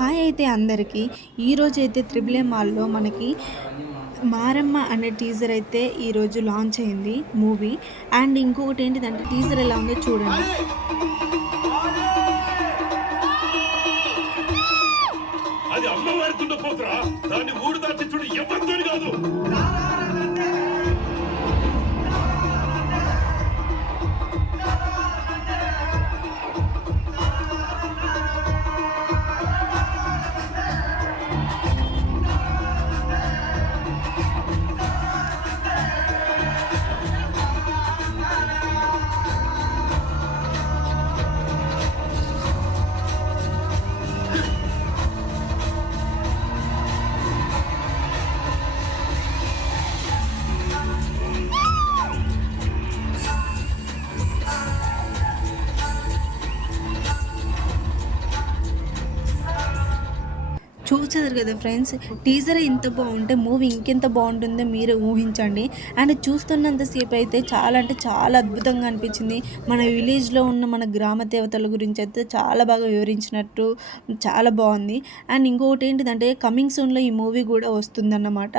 Hi అయితే అందరికీ. ఈరోజైతే త్రిబుల్ ఏ మాల్‌లో మనకి 'మారమ్మ' అనే టీజర్ అయితే ఈరోజు లాంచ్ అయింది మూవీ. అండ్ ఇంకొకటేంటిదంటే టీజర్ ఎలా ఉందో చూడండి. అది అమ్మవారి దున్నపోతురా. దాన్ని ఊరు దాటించుడు ఎవరితోని కాదు. చూసారు కదా ఫ్రెండ్స్, టీజరే ఇంత బాగుంటే మూవీ ఇంకెంత బాగుంటుందో మీరే ఊహించండి. అండ్ చూస్తున్నంతసేపు అయితే చాలా అంటే చాలా అద్భుతంగా అనిపించింది. మన విలేజ్‌లో ఉన్న మన గ్రామ దేవతల గురించి అయితే చాలా బాగా వివరించినట్టు చాలా బాగుంది. అండ్ ఇంకొకటి ఏంటిదంటే కమింగ్ సూన్‌లో ఈ మూవీ కూడా వస్తుందన్నమాట.